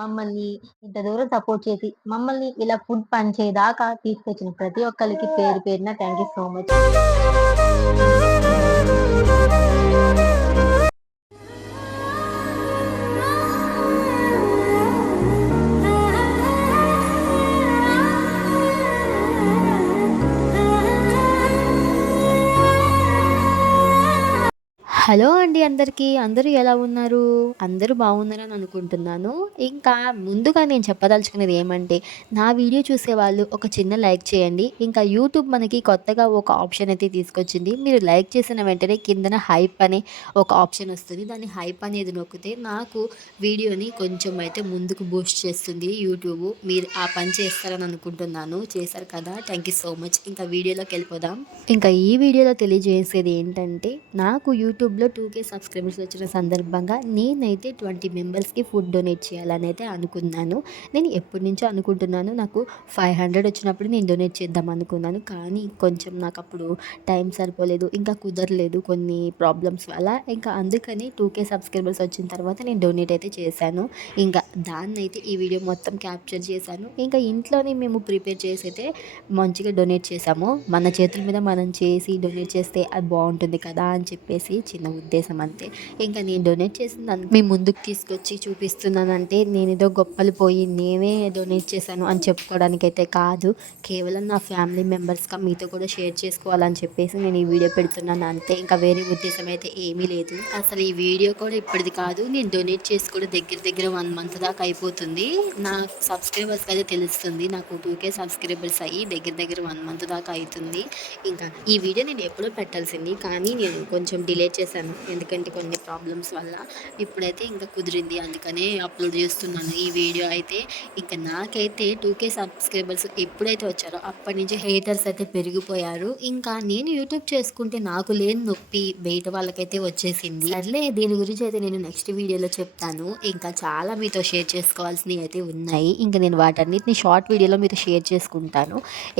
మమ్మల్ని ఇంత దూరం సపోర్ట్ చేసి, మమ్మల్ని ఇలా ఫుడ్ పంచేదాకా తీసుకొచ్చిన ప్రతి ఒక్కళ్ళకి పేరు పేరున thank you so much. Hello అండి అందరికీ. అందరూ ఎలా ఉన్నారు? అందరూ బాగున్నారని అనుకుంటున్నాను. ఇంకా ముందుగా నేను చెప్పదలుచుకునేది ఏమంటే, నా వీడియో చూసేవాళ్ళు ఒక చిన్న లైక్ చేయండి. ఇంకా యూట్యూబ్ మనకి కొత్తగా ఒక ఆప్షన్ అయితే తీసుకొచ్చింది. మీరు లైక్ చేసిన వెంటనే కిందన హైప్ అనే ఒక ఆప్షన్ వస్తుంది. దాన్ని హైప్ అనేది నొక్కితే నాకు వీడియోని కొంచెం అయితే ముందుకు బూస్ట్ చేస్తుంది యూట్యూబ్. మీరు ఆ పని చేస్తారని అనుకుంటున్నాను. చేశారు కదా, థ్యాంక్ యూ సో మచ్. ఇంకా వీడియోలోకి వెళ్ళిపోదాం. ఇంకా ఈ వీడియోలో తెలియజేసేది ఏంటంటే, నాకు యూట్యూబ్లో 2K సబ్స్క్రైబర్స్ వచ్చిన సందర్భంగా నేనైతే 20 మెంబర్స్కి ఫుడ్ డొనేట్ చేయాలని అయితే అనుకున్నాను. నేను ఎప్పటి నుంచో అనుకుంటున్నాను. నాకు 500 వచ్చినప్పుడు నేను డొనేట్ చేద్దాం అనుకున్నాను. కానీ కొంచెం నాకు అప్పుడు టైం సరిపోలేదు, ఇంకా కుదరలేదు కొన్ని ప్రాబ్లమ్స్ వల్ల. ఇంకా అందుకని 2K సబ్స్క్రైబర్స్ వచ్చిన తర్వాత నేను డొనేట్ అయితే చేశాను. ఇంకా దాన్నైతే ఈ వీడియో మొత్తం క్యాప్చర్ చేశాను. ఇంకా ఇంట్లోనే మేము ప్రిపేర్ చేసి అయితే మంచిగా డొనేట్ చేసాము. మన చేతుల మీద మనం చేసి డొనేట్ చేస్తే అది బాగుంటుంది కదా అని చెప్పేసి చిన్న ఉద్దేశం అంతే. ఇంకా నేను డొనేట్ చేసింది మీ ముందుకు తీసుకొచ్చి చూపిస్తున్నానంటే నేను ఏదో గొప్పలు పోయి నేనే డొనేట్ చేశాను అని చెప్పుకోవడానికైతే కాదు. కేవలం నా ఫ్యామిలీ మెంబర్స్గా మీతో కూడా షేర్ చేసుకోవాలని చెప్పేసి నేను ఈ వీడియో పెడుతున్నాను అంతే. ఇంకా వేరే ఉద్దేశం అయితే ఏమీ లేదు. అసలు ఈ వీడియో కూడా ఇప్పటిది కాదు. నేను డొనేట్ చేసి కూడా దగ్గర దగ్గర 1 మంత్ దాకా అయిపోతుంది. నా సబ్స్క్రైబర్స్కి అయితే తెలుస్తుంది. నాకు 2K సబ్స్క్రైబర్స్ అయ్యి దగ్గర దగ్గర 1 మంత్ దాకా అవుతుంది. ఇంకా ఈ వీడియో నేను ఎప్పుడో పెట్టాల్సింది, కానీ నేను కొంచెం డిలే చేశాను. ఎందుకంటే కొన్ని ప్రాబ్లమ్స్ వల్ల. ఇప్పుడైతే ఇంకా కుదిరింది, అందుకనే అప్లోడ్ చేస్తున్నాను ఈ వీడియో అయితే. ఇంకా నాకైతే 2K సబ్స్క్రైబర్స్ ఎప్పుడైతే వచ్చారో అప్పటి నుంచి హేటర్స్ అయితే పెరిగిపోయారు. ఇంకా నేను యూట్యూబ్ చేసుకుంటే నాకు లేని నొప్పి బయట వాళ్ళకైతే వచ్చేసింది. సర్లే, దీని గురించి అయితే నేను నెక్స్ట్ వీడియోలో చెప్తాను. ఇంకా చాలా మీతో షేర్ చేసుకోవాల్సినవి అయితే ఉన్నాయి. ఇంకా నేను వాటన్నిటిని షార్ట్ వీడియోలో మీతో షేర్ చేసుకుంటాను.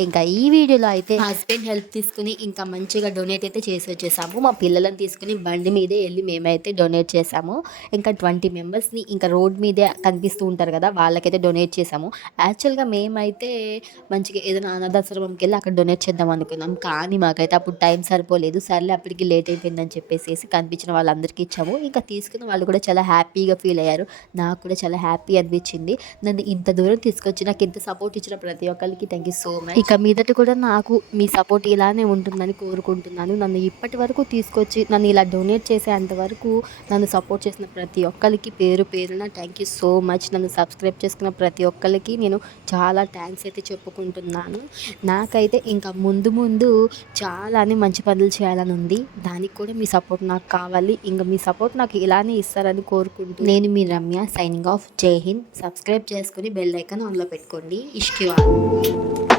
ఇంకా ఈ వీడియోలో అయితే హస్బెండ్ హెల్ప్ తీసుకుని ఇంకా మంచిగా డొనేట్ అయితే చేసి వచ్చేసాము. మా పిల్లలను తీసుకుని బండి మీదే వెళ్ళి మేమైతే డొనేట్ చేసాము. ఇంకా 20 మెంబర్స్ని ఇంకా రోడ్ మీదే కనిపిస్తూ ఉంటారు కదా, వాళ్ళకైతే డొనేట్ చేసాము. యాక్చువల్గా మేమైతే మంచిగా ఏదైనా అనాథాశ్రమంకి వెళ్ళి అక్కడ డొనేట్ చేద్దాం అనుకున్నాం, కానీ మాకైతే అప్పుడు టైం సరిపోలేదు. సర్లే, అప్పటికి లేట్ అయిపోయిందని చెప్పేసి కనిపించిన వాళ్ళందరికీ ఇచ్చాము. ఇంకా తీసుకున్న వాళ్ళు కూడా చాలా హ్యాపీగా ఫీల్ అయ్యారు. నాకు కూడా చాలా హ్యాపీ అనిపించింది. నన్ను ఇంత దూరం తీసుకొచ్చి నాకు ఇంత సపోర్ట్ ఇచ్చిన ప్రతి ఒక్కరికి థ్యాంక్ యూ సో మచ్. ఇక మీదట కూడా నాకు మీ సపోర్ట్ ఇలానే ఉంటుందని కోరుకుంటున్నాను. నన్ను ఇప్పటి వరకు తీసుకొచ్చి నన్ను ఇలా డొనేట్ చేసేంత వరకు నన్ను సపోర్ట్ చేసిన ప్రతి ఒక్కరికి పేరు పేరున థ్యాంక్ యూ సో మచ్. నన్ను సబ్స్క్రైబ్ చేసుకున్న ప్రతి ఒక్కరికి నేను చాలా థ్యాంక్స్ అయితే చెప్పుకుంటున్నాను. నాకైతే ఇంకా ముందు ముందు చాలానే మంచి పనులు చేయాలని ఉంది. దానికి కూడా మీ సపోర్ట్ నాకు కావాలి. ఇంకా మీ సపోర్ట్ నాకు ఇలానే ఇస్తారని కోరుకుంటూ నేను మీ రమ్య సైనింగ్ ఆఫ్. జై హింద్. సబ్స్క్రైబ్ చేసుకుని బెల్ ఐకాన్ ఆన్లో పెట్టుకోండి. ఇష్కి వాళ్ళు.